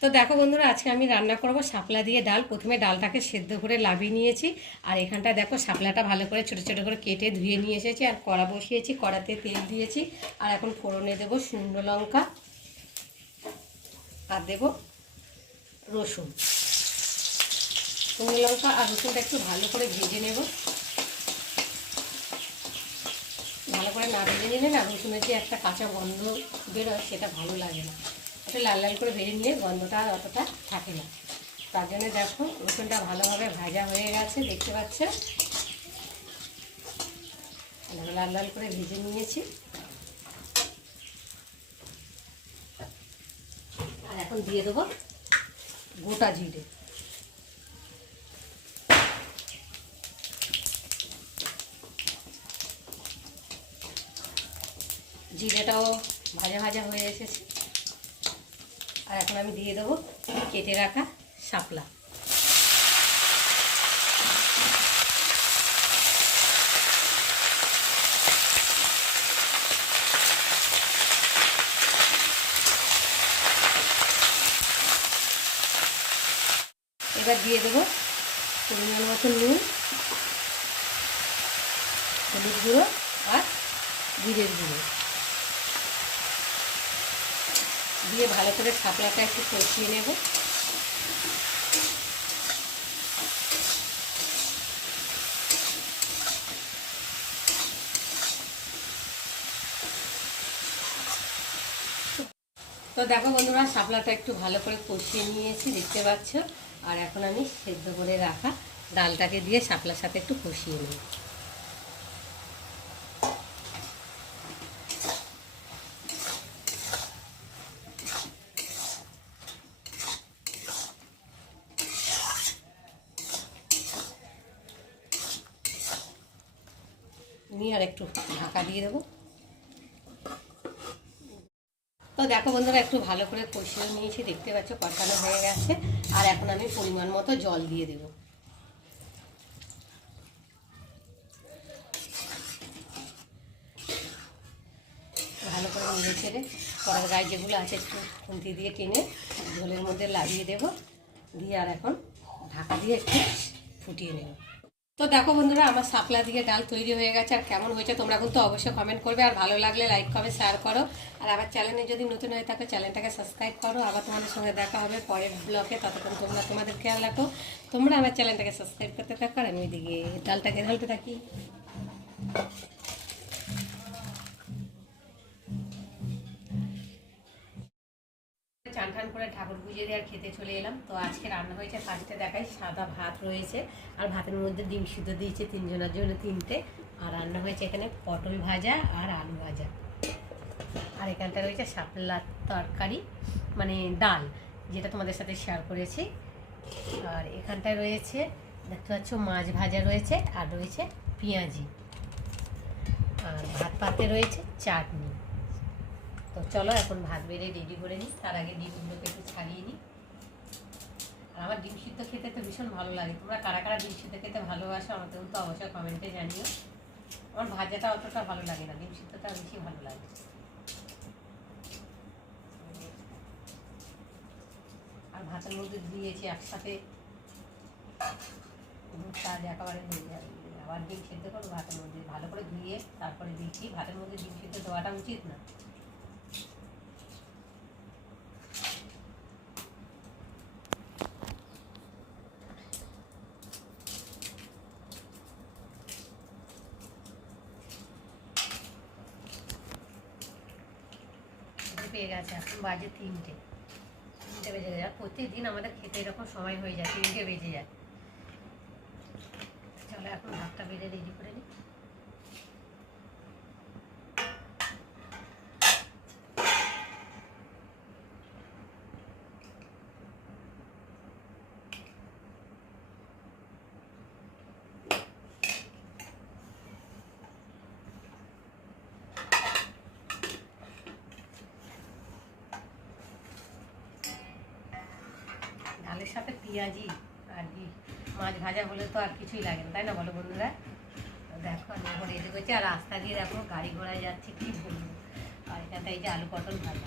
তো দেখো বন্ধুরা, আজকে আমি রান্না করব শাপলা দিয়ে ডাল। প্রথমে ডালটাকে সেদ্ধ করে লাভিয়ে নিয়েছি, আর এখানটায় দেখো শাপলাটা ভালো করে ছোটো ছোটো করে কেটে ধুয়ে নিয়ে এসেছি, আর কড়া বসিয়েছি, কড়াতে তেল দিয়েছি, আর এখন ফোড়নে দেবো শুকনো লঙ্কা আর দেবো রসুন। শুকনো লঙ্কা আর রসুনটা একটু ভালো করে ভেজে নেব। ভালো করে না ভেজে নিলে না রসুনের যে একটা কাঁচা গন্ধ বেরোয় সেটা ভালো লাগে না। একটু লাল লাল করে ভেজে নিলে গন্ধটা আর অতটা থাকে না। তার জন্য দেখো রসুনটা ভালোভাবে ভাজা হয়ে গেছে, দেখতে পাচ্ছ লাল লাল করে ভেজে নিয়েছি। আর এখন দিয়ে দেবো গোটা জিরে। জিরেটাও ভাজা ভাজা হয়ে এসেছে, আর এখন আমি দিয়ে দেবো কেটে রাখা শাপলা। এবার দিয়ে দেবো পরিমাণ মতো নুন, হলুদ গুঁড়ো আর জিরের গুঁড়ো দিয়ে ভালো করে শাপলাটা একটু কষিয়ে নেব। তো দেখো বন্ধুরা, শাপলাটা একটু ভালো করে কষিয়ে নিয়েছি, দেখতে পাচ্ছ। আর এখন আমি সেদ্ধ করে রাখা ডালটাকে দিয়ে শাপলার সাথে একটু কষিয়ে নেব। নিয়ে আর একটু ঢাকা দিয়ে দেবো। তো দেখো বন্ধুরা, একটু ভালো করে কষিয়ে নিয়েছি, দেখতে পাচ্ছ কষানো হয়ে গেছে। আর এখন আমি পরিমাণ মতো জল দিয়ে দেব। ভালো করে নেড়ে ছেড়ে কড়ার গায়ে যেগুলো আছে একটু খুন্তি দিয়ে টেনে ঝোলের মধ্যে লাগিয়ে দেব, দিয়ে আর এখন ঢাকা দিয়ে একটু ফুটিয়ে নেব। তো দেখো বন্ধুরা, আমার শাপলা দিয়ে ডাল তৈরি হয়ে গেছে। আর কেমন হয়েছে তোমরা কিন্তু অবশ্যই কমেন্ট করবে, আর ভালো লাগলে লাইক করবে, শেয়ার করো। আর আমার চ্যানেলে যদি নতুন হয়ে থাকে চ্যানেলটাকে সাবস্ক্রাইব করো। আবার তোমাদের সঙ্গে দেখা হবে পরের ব্লগে। ততক্ষণ তোমরা তোমাদের খেয়াল রাখো। তোমরা আমার চ্যানেলটাকে সাবস্ক্রাইব করতে থাকো, আর আমি ওইদিকে ডালটাকে ঢালতে থাকি। চান টান করে ঠাকুর পুজো দিয়ে আর খেতে চলে এলাম। তো আজকে রান্না হয়েছে ফার্স্টে দেখাই, সাদা ভাত রয়েছে, আর ভাতের মধ্যে ডিম সিদ্ধ দিয়েছে তিনজনের জন্য 3টে। আর রান্না হয়েছে এখানে পটল ভাজা আর আলু ভাজা। আর এখানটা রয়েছে শাপলার তরকারি, মানে ডাল, যেটা তোমাদের সাথে শেয়ার করেছি। আর এখানটায় রয়েছে দেখতে পাচ্ছ মাছ ভাজা রয়েছে, আর রয়েছে পেঁয়াজি, আর ভাত পাতে রয়েছে চাটনি। তো চলো এখন ভাত বেড়ে রেডি করে নিই। তার আগে ডিমগুলোকে একটু ছাড়িয়ে নিই। আর আমার ডিম সিদ্ধ খেতে তো ভীষণ ভালো লাগে। তোমরা কারা কারা ডিম সিদ্ধ খেতে ভালোবাসো আমাকে কিন্তু অবশ্যই কমেন্টে জানিও। আমার ভাজাটা অতটা ভালো লাগে না, ডিম সিদ্ধটা বেশি ভালো লাগে। আর ভাতের মধ্যে দিয়েছি একসাথে কাজ একেবারে হয়ে যাবে। আবার ডিম সিদ্ধ করবো ভাতের মধ্যে, ভালো করে ধুয়ে তারপরে দিয়েছি। ভাতের মধ্যে ডিম সিদ্ধ দেওয়াটা উচিত না। পেয়ে গেছে, এখন বাজে 3টে বেজে যায়। প্রত্যেকদিন আমাদের খেতে এরকম সময় হয়ে যায়, 3টে বেজে যায়। চলো এখন ভাতটা বেড়ে রেডি করে নিই। ডালের সাথে পেঁয়াজি আর কি মাছ ভাজা হলে তো আর কিছুই লাগে না, তাই না বলো বন্ধুরা? দেখো আমি এখন রেডি করছি, আর রাস্তা দিয়ে দেখো গাড়ি ঘোড়ায় যাচ্ছে, কি বলবো। আর এখানটা এই যে আলু পটল ভাজা।